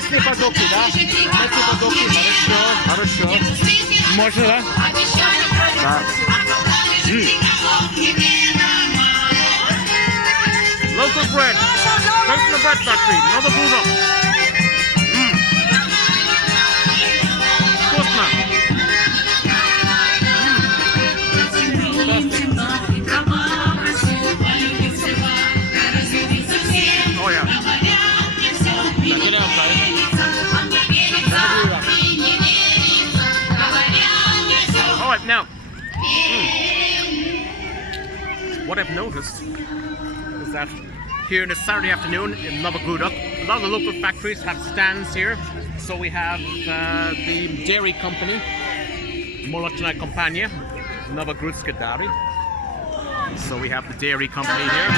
местные продукты, да? Местные продукты, хорошо, хорошо. Можно, да? Да. Local bread. Straight from the bread factory. Новогрудок. Вкусно. Oh yeah. Check it out, guys. All right, now. What I've noticed is that here in a Saturday afternoon in Novogrudok, a lot of the local factories have stands here. So we have the dairy company, Plощadь Lenina, Novogrudski dairy. So we have the dairy company here.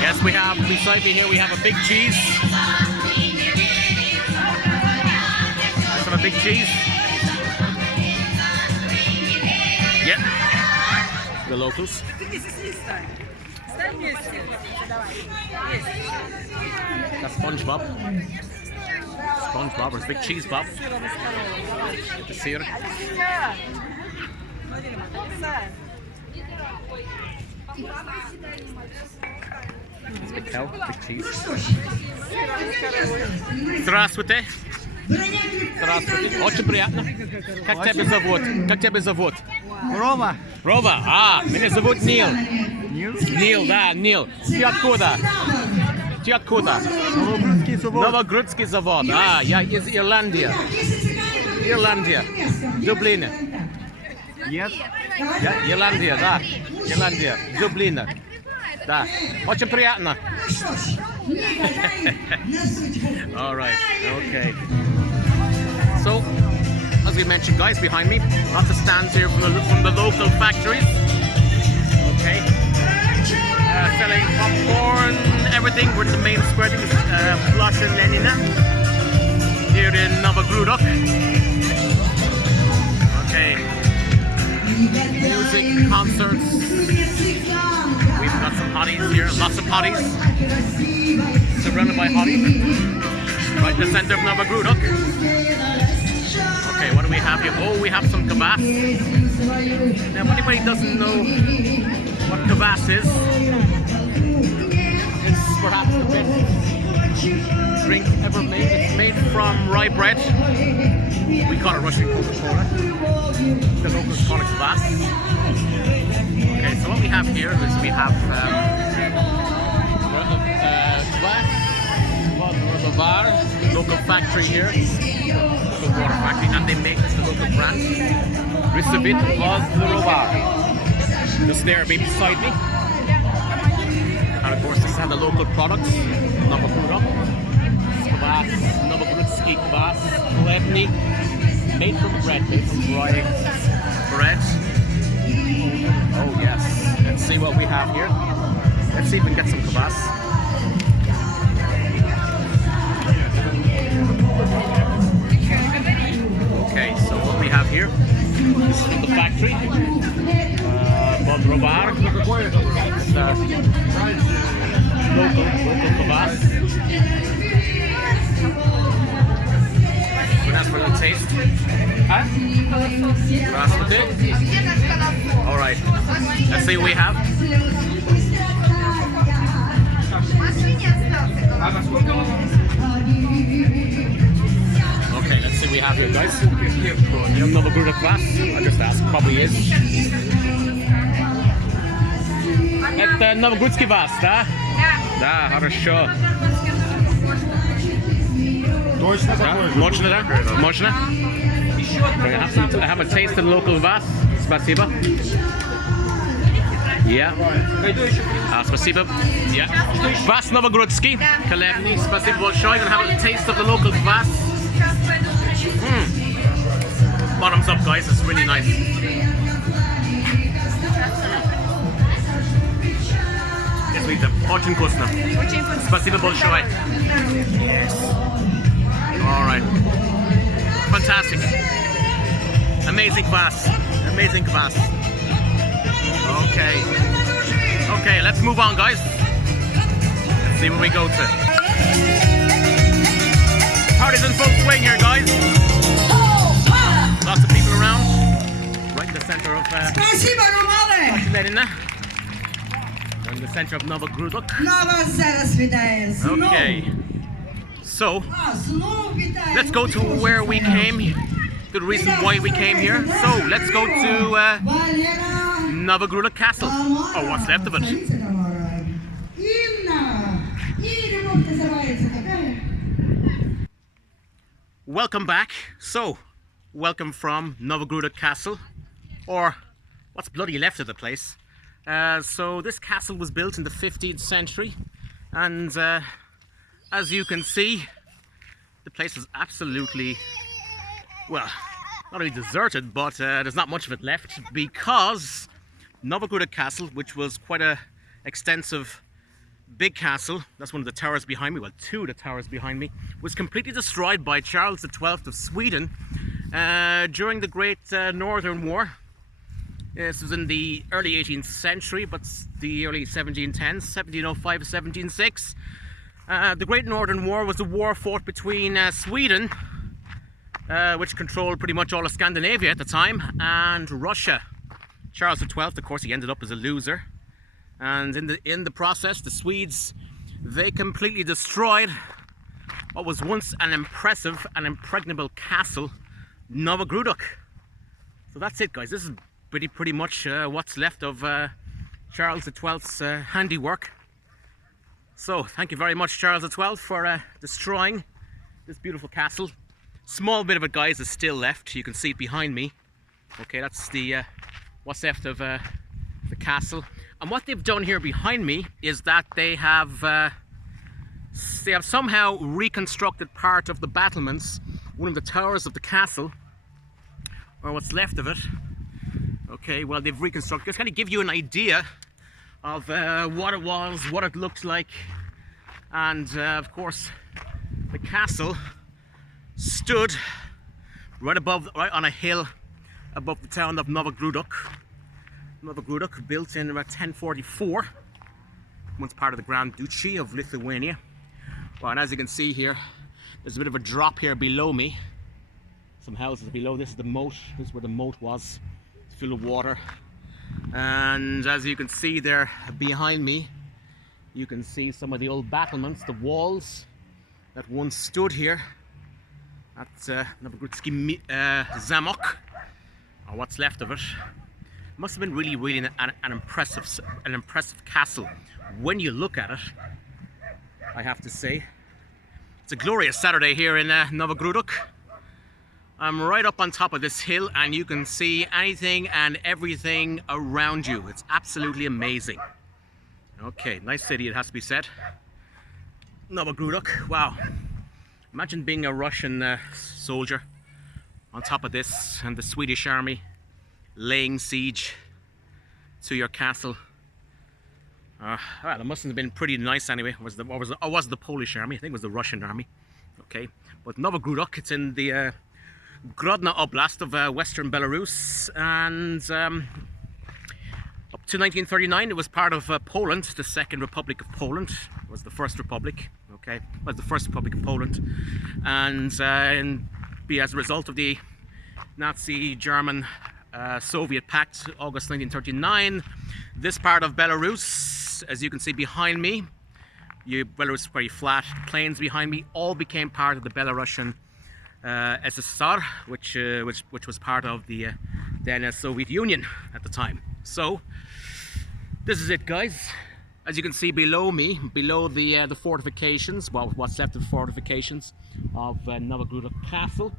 Yes, we have beside me here. We have a big cheese. That's a big cheese. Yeah. The locals. That's SpongeBob. SpongeBob, or big cheese Bob. Get to see it. It's big cow, big cheese. Здравствуйте. Здравствуйте. Очень приятно. Как тебя зовут? Как тебя зовут? Рома. Рома. А, меня зовут Нил. Нил? Нил, да, Нил. Ты откуда? Ты откуда? Новогрудский завод. Новогрудский завод. А, я из Ирландии. Ирландия. Дублин. Нет. Ирландия, да. Ирландия. Дублин. Да. Очень приятно. All right. Okay. So, as we mentioned, guys, behind me, lots of stands here from the local factories. Okay. Selling popcorn, everything. We're in the main square. This is Ploschad Lenina here in Novogrudok. Okay. Music, concerts. We've got some hotties here, lots of hotties. Surrounded by hotties. Right in the center of Novogrudok. Okay, what do we have here? Oh, we have some kvass. Now, if anybody doesn't know what kvass is, it's perhaps the best drink ever made. It's made from rye bread. We call it Russian Coca-Cola. The locals call it kvass. Okay, so what we have here is we have local factory here, local water factory, and they make this the local brand. Recevit was the Rovar. Just there, maybe beside me. And of course, they sell the local products. Novogrudok, kvass, Novogrudski kvass, Plevny, made from bread, made from rye bread. Oh yes, let's see what we have here. Let's see if we can get some kvass. Okay, so what we have here, this is from the factory. Rovar. It's local kvass. So that's for the taste. Huh? Alright, let's see what we have. Okay, let's see what we have here, guys. You have Novogrudok kvass? I just asked, probably is. Это Новогрудский квас, да? Да, хорошо. Точно такой же? Можно, да? Можно? Have a taste of the local kvass. Спасибо. Yeah. Спасибо. Yeah. Kvass Новогрудский. Колебный. Спасибо большое. Gonna have a taste of the local kvass. Bottoms up, guys. It's really nice. Очень вкусно. Спасибо большое. Yes. All right. Fantastic. Amazing kvass. Amazing kvass. Okay. Okay, let's move on, guys. Let's see where we go to. party's in full swing here, guys. Lots of people around. Right in the center of Ploschad Lenina. We're in the center of Novogrudok. Okay. So, let's go to where we came. The reason why we came here. So, let's go to Novogrudok Castle. Or what's left of it. Welcome back. So, welcome from Novogrudok Castle, or what's bloody left of the place. So this castle was built in the 15th century, and as you can see, the place is absolutely, well, not only deserted, but there's not much of it left, because Novogrudok Castle, which was quite a extensive big castle, that's one of the towers behind me, well, two of the towers behind me, was completely destroyed by Charles XII of Sweden during the Great Northern War. This was in the early 18th century, but the early 1710s, 1705, 1706. The Great Northern War was a war fought between Sweden, which controlled pretty much all of Scandinavia at the time, and Russia. Charles XII, of course, he ended up as a loser. And in the process, the Swedes, they completely destroyed what was once an impressive and impregnable castle, Novogrudok. So that's it, guys. This is pretty much what's left of Charles XII's handiwork. So thank you very much, Charles XII, for destroying this beautiful castle. Small bit of it, guys, is still left. You can see it behind me. Okay, that's the what's left of the castle. And what they've done here behind me is that they have somehow reconstructed part of the battlements, one of the towers of the castle, or what's left of it. Okay, well, they've reconstructed, just kind of give you an idea of what it was, what it looked like. And of course, the castle stood right on a hill above the town of Novogrudok. Novogrudok, built in about 1044, once part of the Grand Duchy of Lithuania. Well, and as you can see here, there's a bit of a drop here below me. Some houses below. This is the moat. This is where the moat was. It's full of water. And as you can see there behind me, you can see some of the old battlements, the walls that once stood here at Novogrudski zamok, or what's left of it. Must have been really an impressive castle when you look at it, I have to say. It's a glorious Saturday here in Novogrudok. I'm right up on top of this hill, and you can see anything and everything around you. It's absolutely amazing. Okay, nice city, it has to be said. Novogrudok, wow. Imagine being a Russian soldier on top of this, and the Swedish army laying siege to your castle. Well, it must have been pretty nice anyway. Was the Polish army? I think it was the Russian army. Okay, but Novogrudok, it's in the Grodno Oblast of western Belarus, and up to 1939 it was part of Poland. The Second Republic of Poland was the first republic. Okay, it was the first Republic of Poland, and as a result of the Nazi German Soviet Pact, August 1939, this part of Belarus, as you can see behind me, Belarus is very flat, plains behind me, all became part of the Belarusian SSR, which was part of the then Soviet Union at the time. So this is it, guys. As you can see below me, below the fortifications, well, what's left of the fortifications of Novogrudok Castle.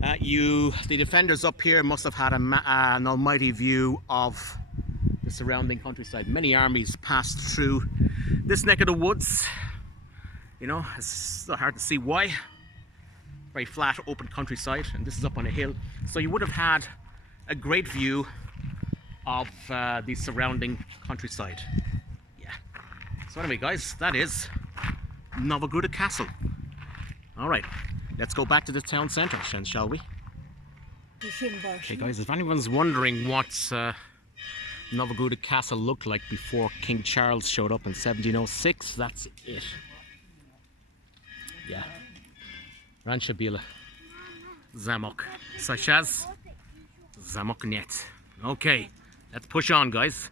The defenders up here must have had an almighty view of the surrounding countryside. Many armies passed through this neck of the woods. You know, it's so hard to see why. Very flat, open countryside, and this is up on a hill. So you would have had a great view of the surrounding countryside. Yeah. So anyway, guys, that is Novogrudok Castle. All right. Let's go back to the town centre, shall we? Okay, guys, if anyone's wondering what Novogrudok Castle looked like before King Charles showed up in 1706, that's it. Yeah, Раньше было замок. Сейчас замок нет. Okay, let's push on, guys.